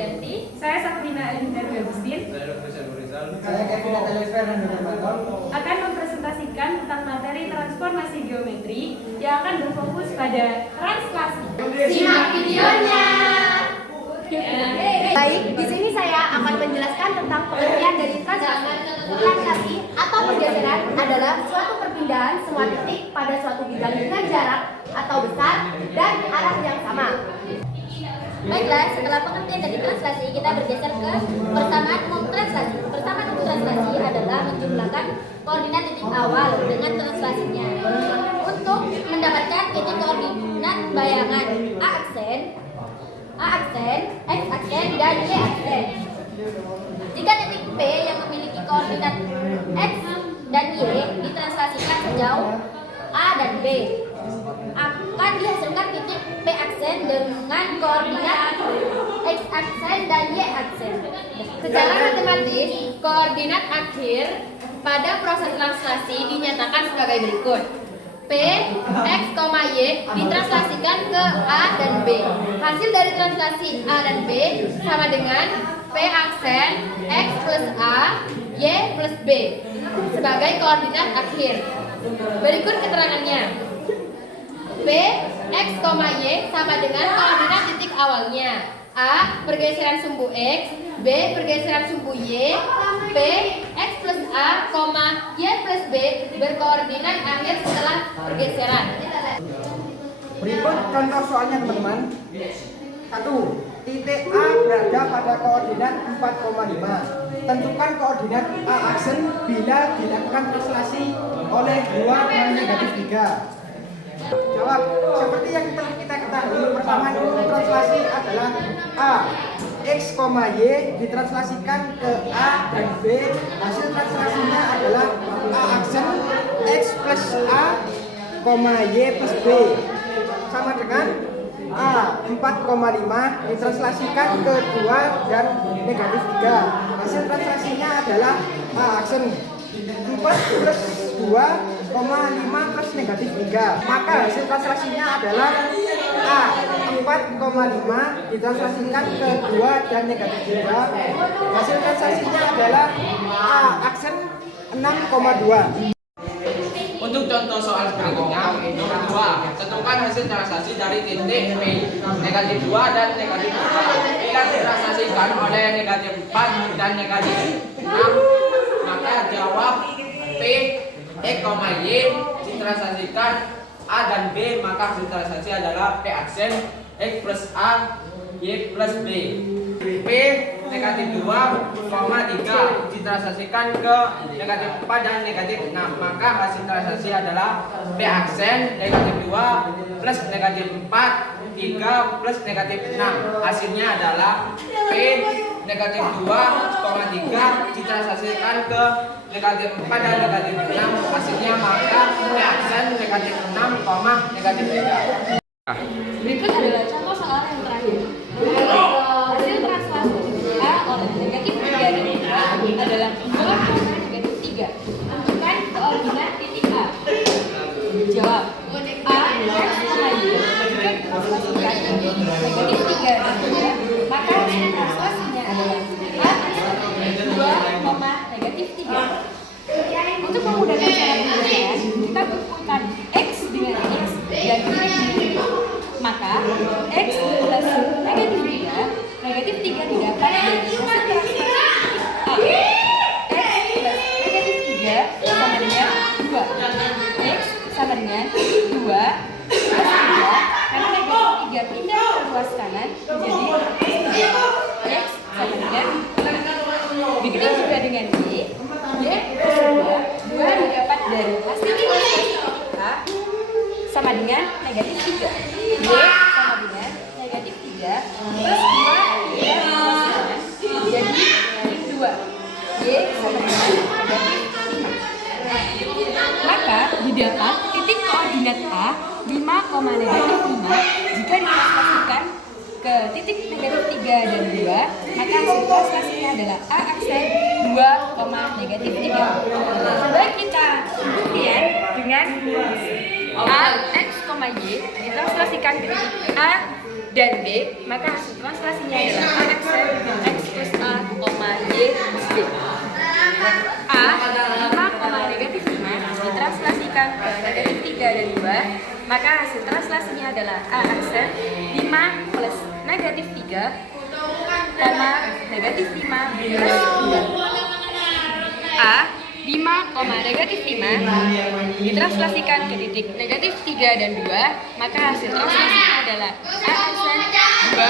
Yulianti. Saya Sabrina Elinda Agustin. Saya Dr. Syarul Rizal. Saya Kevin Natalia Fernando Marton. Akan mempresentasikan tentang materi transformasi geometri yang akan berfokus pada translasi. Simak videonya. Baik, di sini saya akan menjelaskan tentang pengertian dari translasi. Translasi atau pergeseran adalah suatu perpindahan semua titik pada suatu bidang dengan jarak atau besar dan arah yang sama. Baiklah, setelah pengertian dari translasi, kita bergeser ke persamaan umum translasi. Persamaan umum translasi adalah menjumlahkan koordinat titik awal dengan translasinya. Untuk mendapatkan titik koordinat bayangan A aksen, X aksen, dan Y aksen. Jika titik P yang memiliki koordinat X dan Y ditranslasikan sejauh A dan B, akan dihasilkan titik P aksen dengan koordinat X aksen dan Y aksen. Secara matematis, koordinat akhir pada proses translasi dinyatakan sebagai berikut. P, X, Y ditranslasikan ke A dan B. Hasil dari translasi A dan B sama dengan P aksen X plus A, Y plus B sebagai koordinat akhir. Berikut keterangannya. P, X, Y sama dengan koordinat titik awalnya. A, pergeseran sumbu X, B, pergeseran sumbu Y, P, X plus A, Y plus B berkoordinat akhir setelah pergeseran. Berikut contoh soalnya teman-teman. 1. Titik A berada pada koordinat 4,5. Tentukan koordinat A aksen bila dilakukan translasi oleh 2 dan negatif 3. Jawab, seperti yang telah kita ketahui, persamaan umum translasi adalah A, X, Y ditranslasikan ke A dan B. Hasil translasinya adalah A aksen X plus A, Y plus B sama dengan A 4,5 ditranslasikan ke 2 dan negatif 3. Hasil translasinya adalah A aksen 4 plus 2,5 plus negatif 3. Maka hasil translasinya adalah A 4,5 ditranslasikan ke 2 dan negatif 3. Hasil translasinya adalah A aksen 6,2. Untuk contoh soal berikutnya, nomor 2, tentukan hasil translasi dari titik P, negatif 2 dan negatif 4. Bila ditranslasikan oleh negatif 4 dan negatif 6, maka jawab P, X, Y ditranslasikan A dan B, maka hasil translasi adalah P aksen X plus A, Y plus B. P negatif 2,3 ditranslasikan ke negatif 4 dan negatif 6, maka hasil translasi adalah P aksen negatif 2 plus negatif 4, 3 plus negatif 6. Hasilnya adalah P negatif 2,3 ditranslasikan ke negatif 4 dan negatif 6. Hasilnya maka P aksen negatif 6, negatif 3. Berikut adalah contoh soal yang terakhir. Hasil translasi A oleh negatif 3 dan 3 adalah 2, negatif 3. Tentukan koordinat titik A. Jawab. A, X, Y jika ditranslasikan negatif 3 dan 3, maka hasil translasinya adalah A aksen 2, negatif 3. Untuk memudahkan cara pengertian, kita kumpulkan X dengan X dan Y dengan Y. Maka X plus negatif 3, negatif 3 didapat dari hasil translasi A. X plus negatif 3 sama dengan 2. X sama dengan 2 plus 3, karena negatif 3 pindah ke ruas kanan menjadi plus 3. X sama dengan 2. Begitu juga dengan Y. Y plus 2 didapat dari hasil translasi A sama dengan negatif 3. Y sama dengan negatif 3 plus 2 pindah ke ruas kanan menjadi 2. Y sama dengan negatif 5. Maka didapat titik koordinat A 5, negatif 5 jika ditranslasikan ke titik negatif 3 dan 2, maka hasil translasinya adalah A aksen 2, negatif 3. Coba kita buktikan dengan A, X, Y ditranslasikan ke titik A dan B, maka hasil translasinya adalah A aksen maka hasil translasinya adalah A aksen 5 plus negatif 3, koma negatif 5 plus 2. A 5, negatif 5 ditranslasikan ke titik negatif 3 dan 2, maka hasil translasinya adalah A aksen 2,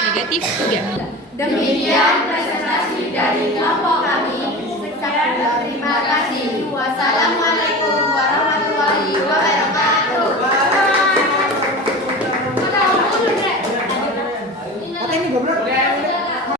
negatif 3. Demikian presentasi dari kelompok kami. Sekian, terima kasih.